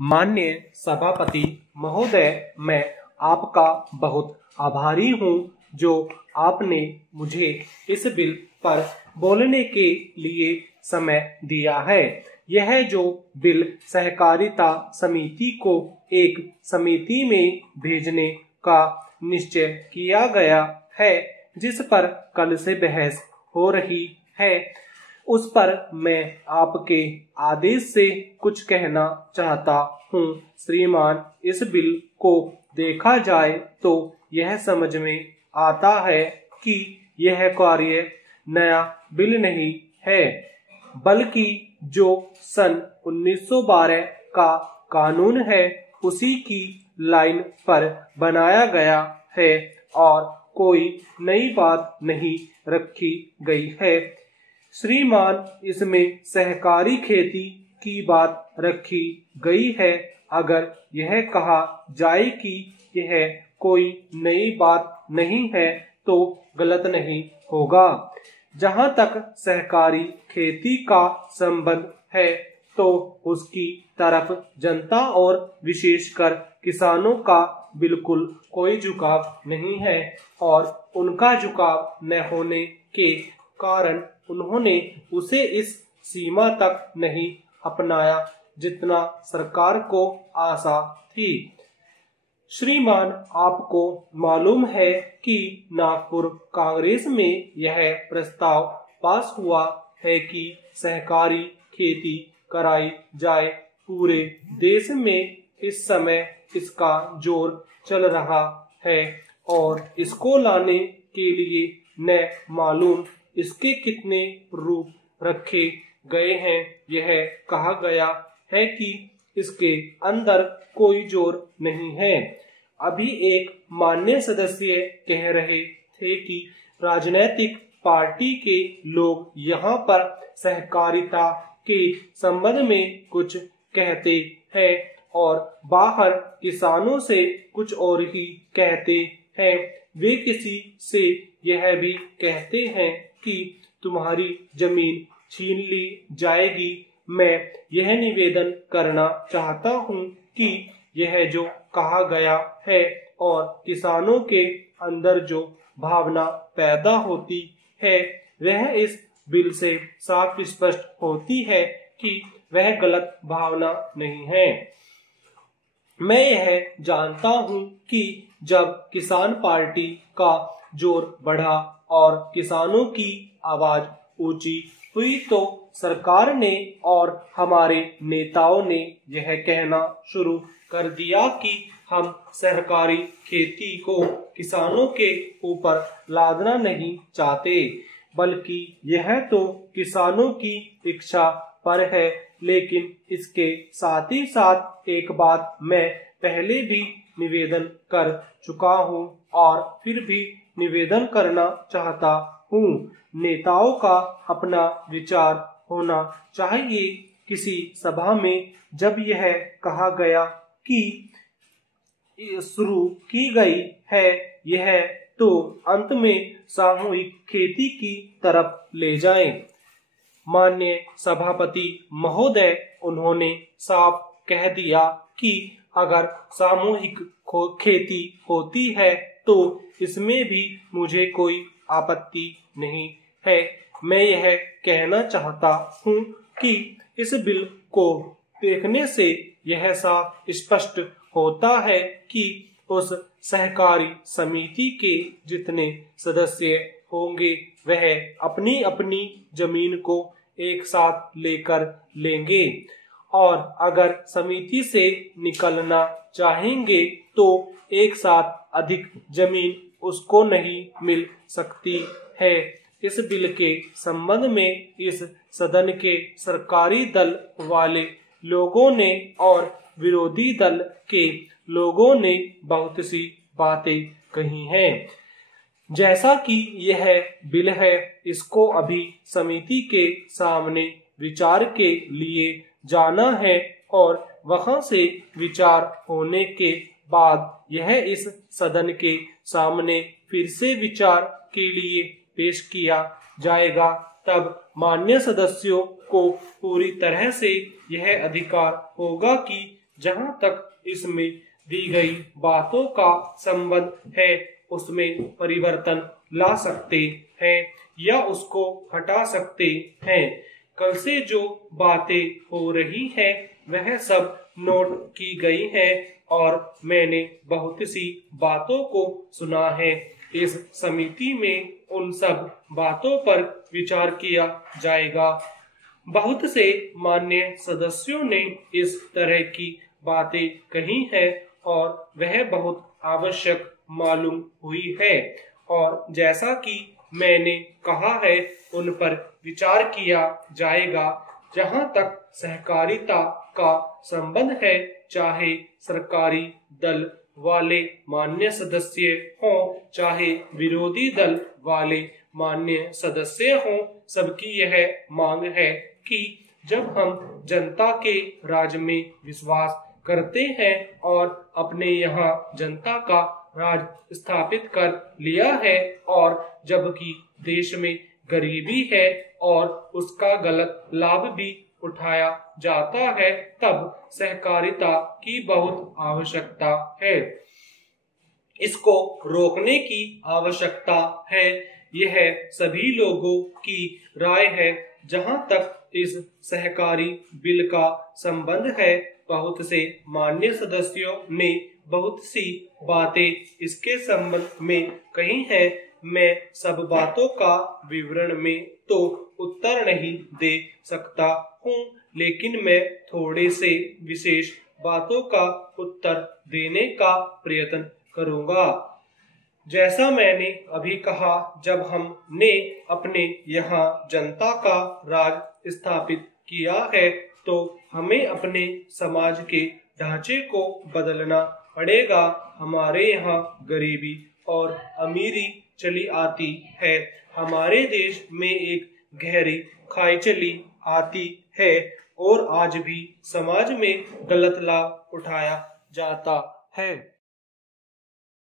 माननीय सभापति महोदय, मैं आपका बहुत आभारी हूं जो आपने मुझे इस बिल पर बोलने के लिए समय दिया है। यह जो बिल सहकारिता समिति को एक समिति में भेजने का निश्चय किया गया है, जिस पर कल से बहस हो रही है, उस पर मैं आपके आदेश से कुछ कहना चाहता हूँ। श्रीमान, इस बिल को देखा जाए तो यह समझ में आता है कि यह कार्य नया बिल नहीं है, बल्कि जो सन 1912 का कानून है उसी की लाइन पर बनाया गया है और कोई नई बात नहीं रखी गई है। श्रीमान, इसमें सहकारी खेती की बात रखी गई है। अगर यह कहा जाए कि यह कोई नई बात नहीं है तो गलत नहीं होगा। जहां तक सहकारी खेती का संबंध है तो उसकी तरफ जनता और विशेषकर किसानों का बिल्कुल कोई झुकाव नहीं है और उनका झुकाव न होने के कारण उन्होंने उसे इस सीमा तक नहीं अपनाया जितना सरकार को आशा थी। श्रीमान, आपको मालूम है कि नागपुर कांग्रेस में यह प्रस्ताव पास हुआ है कि सहकारी खेती कराई जाए। पूरे देश में इस समय इसका जोर चल रहा है और इसको लाने के लिए न मालूम इसके कितने रूप रखे गए हैं। यह कहा गया है कि इसके अंदर कोई जोर नहीं है। अभी एक माननीय सदस्य कह रहे थे कि राजनीतिक पार्टी के लोग यहाँ पर सहकारिता के संबंध में कुछ कहते हैं और बाहर किसानों से कुछ और ही कहते हैं। वे किसी से यह भी कहते हैं कि तुम्हारी जमीन छीन ली जाएगी। मैं यह निवेदन करना चाहता हूँ कि यह जो कहा गया है और किसानों के अंदर जो भावना पैदा होती है वह इस बिल से साफ स्पष्ट होती है कि वह गलत भावना नहीं है। मैं यह जानता हूँ कि जब किसान पार्टी का जोर बढ़ा और किसानों की आवाज ऊंची हुई तो सरकार ने और हमारे नेताओं ने यह कहना शुरू कर दिया कि हम सहकारी खेती को किसानों के ऊपर लादना नहीं चाहते, बल्कि यह तो किसानों की इच्छा पर है। लेकिन इसके साथ ही साथ एक बात मैं पहले भी निवेदन कर चुका हूँ और फिर भी निवेदन करना चाहता हूँ। नेताओं का अपना विचार होना चाहिए। किसी सभा में जब यह कहा गया कि शुरू की गई है यह तो अंत में सामूहिक खेती की तरफ ले जाए। माननीय सभापति महोदय, उन्होंने साफ कह दिया कि अगर सामूहिक खेती होती है तो इसमें भी मुझे कोई आपत्ति नहीं है। मैं यह कहना चाहता हूँ कि इस बिल को देखने से यह साफ स्पष्ट होता है कि उस सहकारी समिति के जितने सदस्य होंगे वह अपनी अपनी जमीन को एक साथ लेकर लेंगे और अगर समिति से निकलना चाहेंगे तो एक साथ अधिक जमीन उसको नहीं मिल सकती है। इस बिल के संबंध में इस सदन के सरकारी दल वाले लोगों ने और विरोधी दल के लोगों ने बहुत सी बातें कही हैं। जैसा कि यह बिल है, इसको अभी समिति के सामने विचार के लिए जाना है और वहां से विचार होने के बाद यह इस सदन के सामने फिर से विचार के लिए पेश किया जाएगा। तब मान्य सदस्यों को पूरी तरह से यह अधिकार होगा कि जहाँ तक इसमें दी गई बातों का संबंध है उसमें परिवर्तन ला सकते हैं या उसको हटा सकते हैं। कल से जो बातें हो रही हैं वह सब नोट की गई हैं और मैंने बहुत सी बातों को सुना है। इस समिति में उन सब बातों पर विचार किया जाएगा। बहुत से मान्य सदस्यों ने इस तरह की बातें कही हैं और वह बहुत आवश्यक मालूम हुई है और जैसा कि मैंने कहा है उन पर विचार किया जाएगा। जहाँ तक सहकारिता का संबंध है, चाहे सरकारी दल वाले मान्य सदस्य हों चाहे विरोधी दल वाले मान्य सदस्य हों, सबकी यह मांग है कि जब हम जनता के राज में विश्वास करते हैं और अपने यहाँ जनता का राज स्थापित कर लिया है और जबकि देश में गरीबी है और उसका गलत लाभ भी उठाया जाता है, तब सहकारिता की बहुत आवश्यकता है। इसको रोकने की आवश्यकता है, यह सभी लोगों की राय है। जहां तक इस सहकारी बिल का संबंध है, बहुत से मान्य सदस्यों ने बहुत सी बातें इसके संबंध में कही हैं। मैं सब बातों का विवरण में तो उत्तर नहीं दे सकता हूँ, लेकिन मैं थोड़े से विशेष बातों का उत्तर देने का प्रयत्न करूँगा। जैसा मैंने अभी कहा, जब हमने अपने यहाँ जनता का राज स्थापित किया है तो हमें अपने समाज के ढांचे को बदलना पड़ेगा। हमारे यहाँ गरीबी और अमीरी चली आती है। हमारे देश में एक गहरी खाई चली आती है और आज भी समाज में गलत लाभ उठाया जाता है।